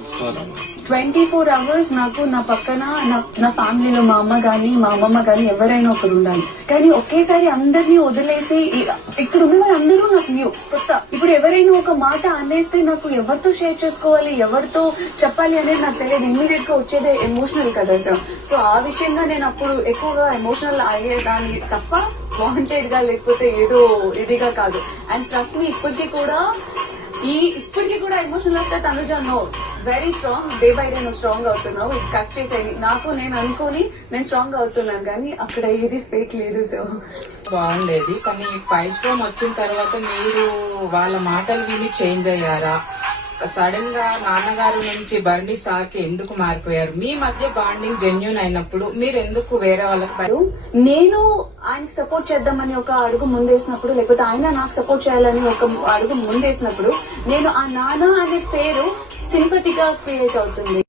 తెలుసుకోవాలమ్మా. 24 hours నాకు నా పక్కన నా ఫ్యామిలీలో మా అమ్మ గాని మా అమ్మమ్మ గాని ఎవరైనా ఒకరు ఉండాలి. కానీ ఒకేసారి అందరినీ వదిలేసి ఇక్కడ ఉన్న వాళ్ళందరూ నాకు న్యూ కొత్త. ఇప్పుడు ఎవరైనా ఒక మాట అనేస్తే నాకు ఎవరితో షేర్ చేసుకోవాలి, ఎవరితో చెప్పాలి అనేది నాకు తెలియదు. ఇమ్మీడియట్ గా వచ్చేదే ఎమోషనల్ కదా సార్. సో ఆ విషయంగా నేను అప్పుడు ఎక్కువగా ఎమోషనల్ అయ్యేదాన్ని తప్ప వాంటెడ్ గా లేకపోతే ఏదో ఇదిగా కాదు. అండ్ ట్రస్ట్ మీ ఇప్పటికీ కూడా ఎమోషనల్ వస్తే Tanuja no very strong. Day by day నువ్వు స్ట్రాంగ్ అవుతున్నావు. ఇది కట్ చేసేది నేను అనుకోని నేను స్ట్రాంగ్ అవుతున్నాను, కానీ అక్కడ ఏది ఫేక్ లేదు. సో బాగుండేది. కానీ 5 స్టార్ వచ్చిన తర్వాత మీరు వాళ్ళ మాటలు విని చేంజ్ అయ్యారా? సడన్ గా నాన్నగారు నుంచి బర్నీ సార్కి ఎందుకు మారిపోయారు? మీ మధ్య బాండింగ్ జెన్యూన్ అయినప్పుడు మీరు ఎందుకు వేరే వాళ్ళకి? నేను ఆయనకి సపోర్ట్ చేద్దామని ఒక అడుగు ముందేసినప్పుడు, లేకపోతే ఆయన నాకు సపోర్ట్ చేయాలని ఒక అడుగు ముందేసినప్పుడు నేను ఆ నాన్న అనే పేరు సింపతిగా క్రియేట్ అవుతుంది.